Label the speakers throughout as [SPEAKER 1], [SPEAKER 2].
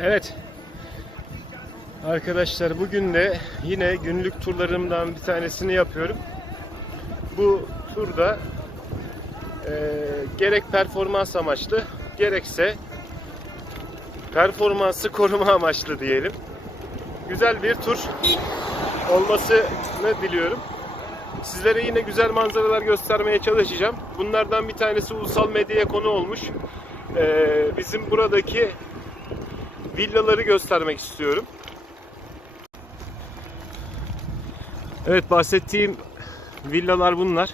[SPEAKER 1] Evet. Arkadaşlar bugün de yine günlük turlarımdan bir tanesini yapıyorum. Bu turda e, gerek performans amaçlı gerekse performansı koruma amaçlı diyelim. Güzel bir tur olmasını diliyorum. Sizlere yine güzel manzaralar göstermeye çalışacağım. Bunlardan bir tanesi ulusal medyaya konu olmuş. Ee, bizim buradaki villaları göstermek istiyorum. Evet bahsettiğim villalar bunlar.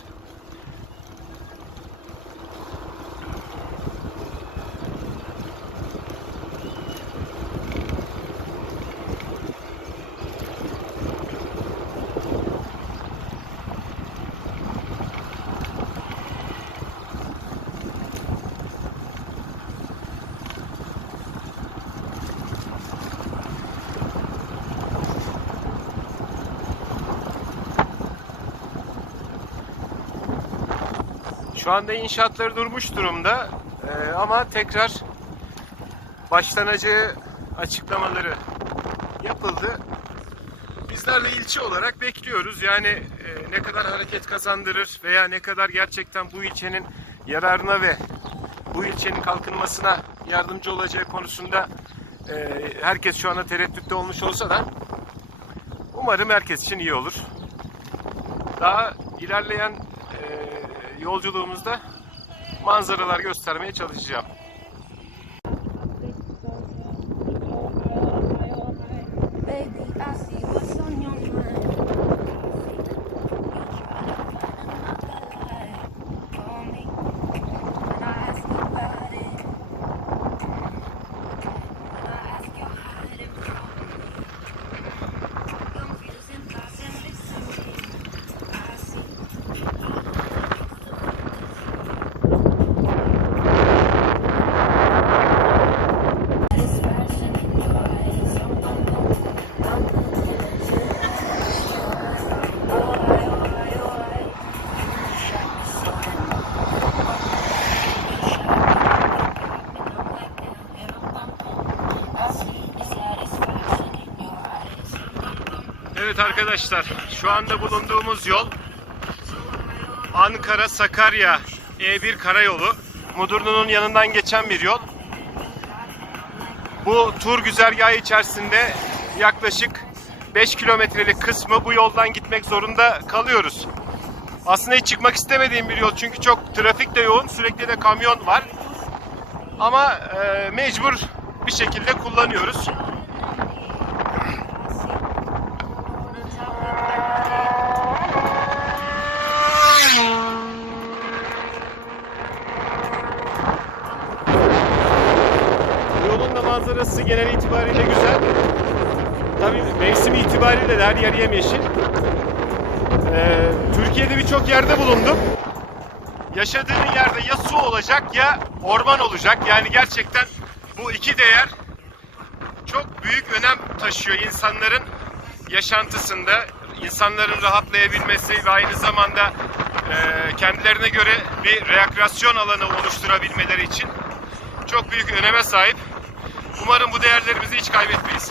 [SPEAKER 1] Şu anda inşaatları durmuş durumda Ee, ama tekrar başlanacağı açıklamaları yapıldı. Bizler de ilçe olarak bekliyoruz. Yani e, ne kadar hareket kazandırır veya ne kadar gerçekten bu ilçenin yararına ve bu ilçenin kalkınmasına yardımcı olacağı konusunda e, herkes şu anda tereddütte olmuş olsa da umarım herkes için iyi olur. Daha ilerleyen yolculuğumuzda manzaralar göstermeye çalışacağım. Evet arkadaşlar, şu anda bulunduğumuz yol Ankara Sakarya E1 karayolu. Mudurnu'nun yanından geçen bir yol. Bu tur güzergahı içerisinde yaklaşık 5 kilometrelik kısmı bu yoldan gitmek zorunda kalıyoruz. Aslında hiç çıkmak istemediğim bir yol çünkü çok trafik de yoğun, sürekli de kamyon var. Ama e, mecbur bir şekilde kullanıyoruz. Yolun da manzarası genel itibariyle güzel. Tabii mevsimi itibariyle de her yer yemyeşil. Ee, Türkiye'de birçok yerde bulundum. Yaşadığın yerde ya su olacak ya orman olacak. Yani gerçekten bu iki değer çok büyük önem taşıyor insanların yaşantısında. insanların rahatlayabilmesi ve aynı zamanda e, kendilerine göre bir rekreasyon alanı oluşturabilmeleri için çok büyük öneme sahip. Umarım bu değerlerimizi hiç kaybetmeyiz.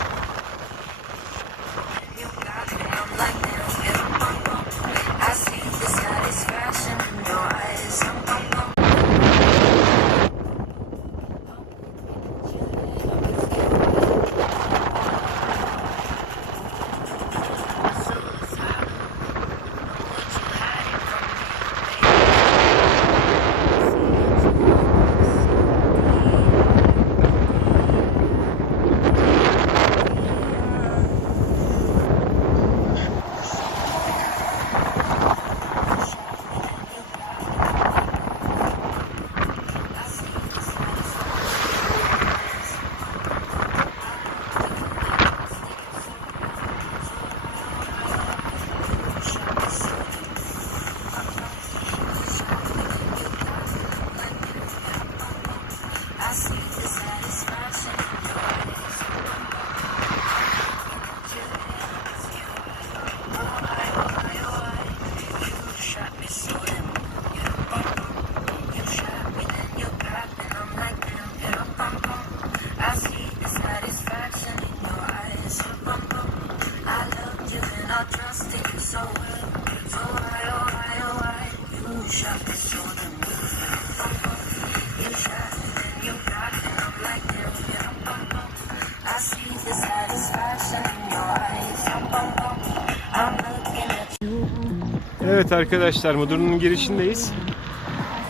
[SPEAKER 1] Evet arkadaşlar Mudurnu'nun girişindeyiz.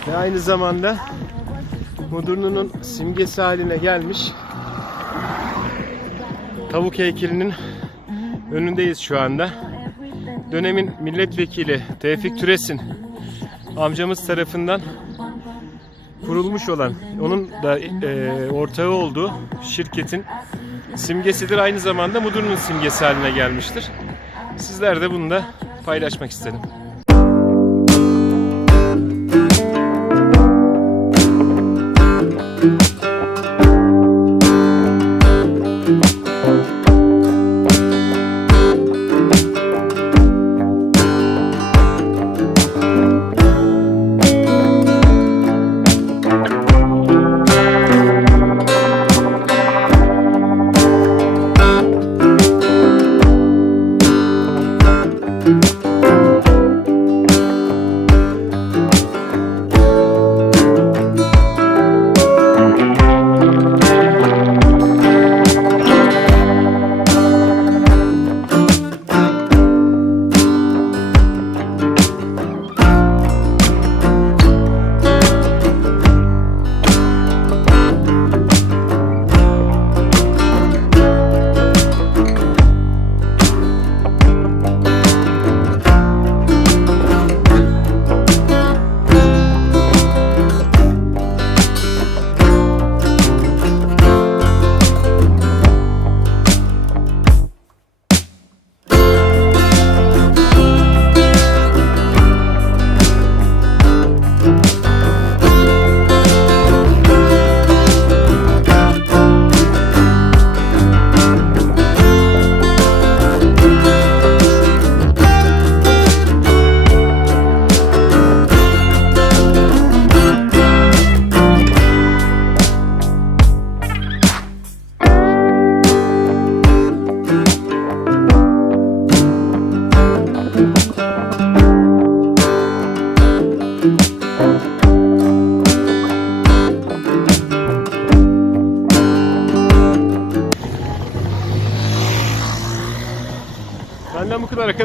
[SPEAKER 1] Ve aynı zamanda Mudurnu'nun simgesi haline gelmiş tavuk heykelinin önündeyiz şu anda. Dönemin milletvekili Tevfik Türes'in amcamız tarafından kurulmuş olan, onun da e, ortağı olduğu şirketin simgesidir. Aynı zamanda Mudurnu'nun simgesi haline gelmiştir. Sizler de bunu da paylaşmak istedim.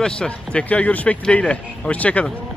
[SPEAKER 1] Arkadaşlar. Tekrar görüşmek dileğiyle. Hoşçakalın.